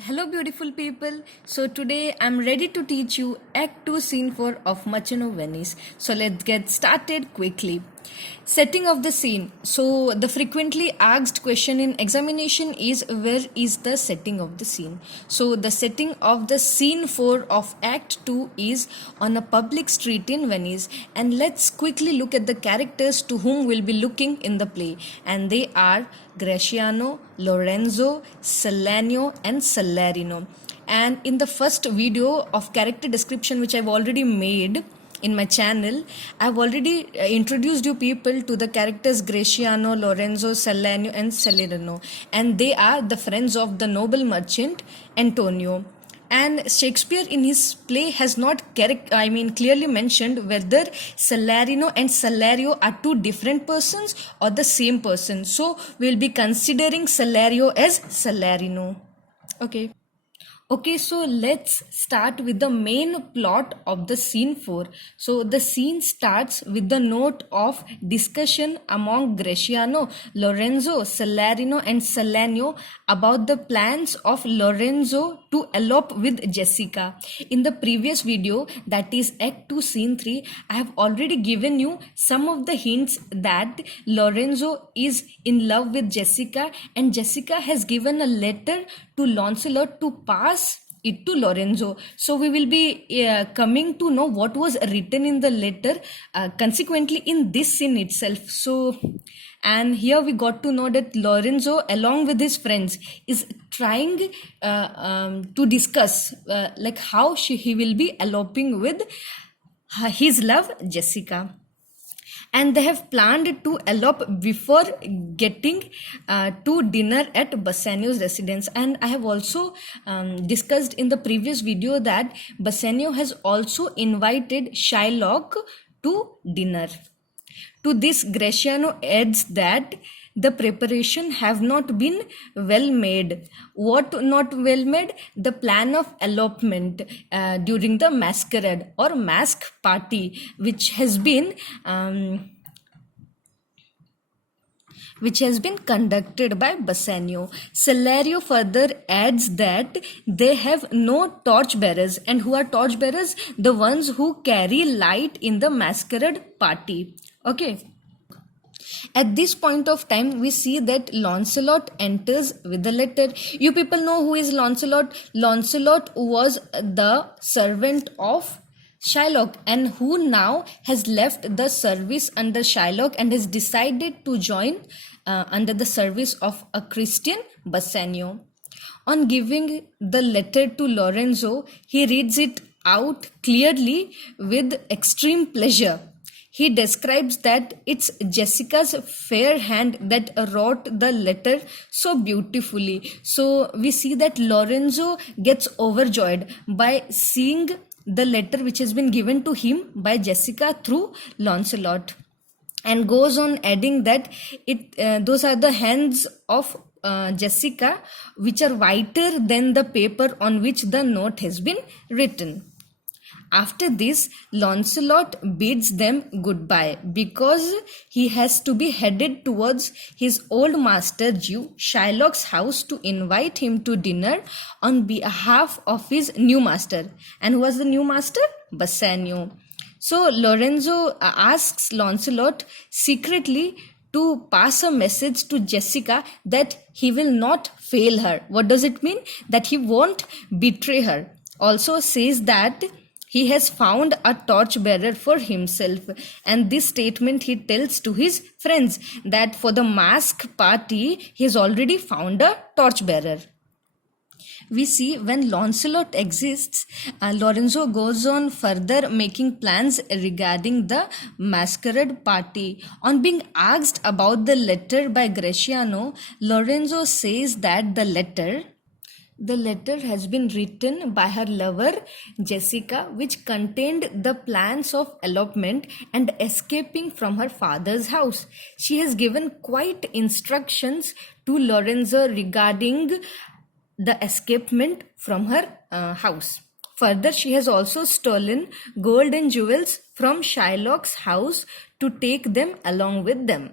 Hello, beautiful people. So, today I'm ready to teach you Act 2, Scene 4 of Merchant of Venice. So, let's get started quickly. Setting of the scene. So, the frequently asked question in examination is where is the setting of the scene? So, the setting of the scene 4 of Act 2 is on a public street in Venice. And let's quickly look at the characters to whom we'll be looking in the play. And they are Gratiano, Lorenzo, Salanio, and Salarino. And in the first video of character description, which I've already made in my channel, I've already introduced you people to the characters Gratiano, Lorenzo, Salanio, and Salarino, and they are the friends of the noble merchant Antonio. And Shakespeare in his play has not clearly mentioned whether Salarino and Salario are two different persons or the same person. So we'll be considering Salario as Salarino. Okay, so let's start with the main plot of the scene 4. So the scene starts with the note of discussion among Gratiano, Lorenzo, Salarino, and Salanio about the plans of Lorenzo to elope with Jessica. In the previous video, that is Act 2 Scene 3, I have already given you some of the hints that Lorenzo is in love with Jessica, and Jessica has given a letter to Lancelot to pass it to Lorenzo. So we will be coming to know what was written in the letter consequently in this scene itself. And here we got to know that Lorenzo, along with his friends, is trying to discuss like how he will be eloping with his love Jessica. And they have planned to elope before getting to dinner at Bassanio's residence. And I have also discussed in the previous video that Bassanio has also invited Shylock to dinner. To this, Gratiano adds that the preparation have not been well made. What not well made? The plan of elopement during the masquerade or mask party, which has been conducted by Bassanio. Salario further adds that they have no torchbearers. And who are torchbearers? The ones who carry light in the masquerade party. Okay. At this point of time, we see that Lancelot enters with the letter. You people know who is Lancelot? Lancelot was the servant of Shylock, and who now has left the service under Shylock and has decided to join under the service of a Christian Bassanio. On giving the letter to Lorenzo, he reads it out clearly with extreme pleasure. He describes that it's Jessica's fair hand that wrote the letter so beautifully. So we see that Lorenzo gets overjoyed by seeing the letter which has been given to him by Jessica through Lancelot, and goes on adding that those are the hands of Jessica which are whiter than the paper on which the note has been written. After this, Lancelot bids them goodbye because he has to be headed towards his old master Jew Shylock's house to invite him to dinner on behalf of his new master. And who was the new master? Bassanio. So Lorenzo asks Lancelot secretly to pass a message to Jessica that he will not fail her. What does it mean? That he won't betray her. Also says that he has found a torchbearer for himself, and this statement he tells to his friends that for the mask party he has already found a torchbearer. We see when Lancelot exists, Lorenzo goes on further making plans regarding the masquerade party. On being asked about the letter by Gratiano, Lorenzo says that the letter has been written by her lover Jessica, which contained the plans of elopement and escaping from her father's house. She has given quite instructions to Lorenzo regarding the escapement from her house. Further, she has also stolen gold and jewels from Shylock's house to take them along with them.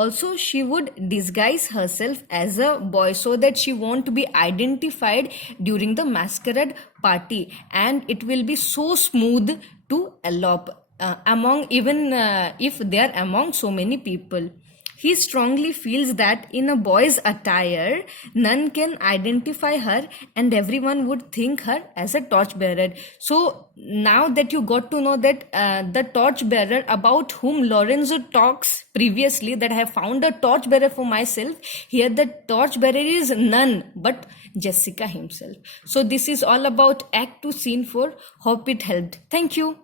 Also, she would disguise herself as a boy so that she won't be identified during the masquerade party, and it will be so smooth to elope among, even if they are among so many people. He strongly feels that in a boy's attire, none can identify her and everyone would think her as a torchbearer. So now that you got to know that the torchbearer about whom Lorenzo talks previously, that I have found a torchbearer for myself, here the torchbearer is none but Jessica himself. So this is all about Act 2 Scene 4. Hope it helped. Thank you.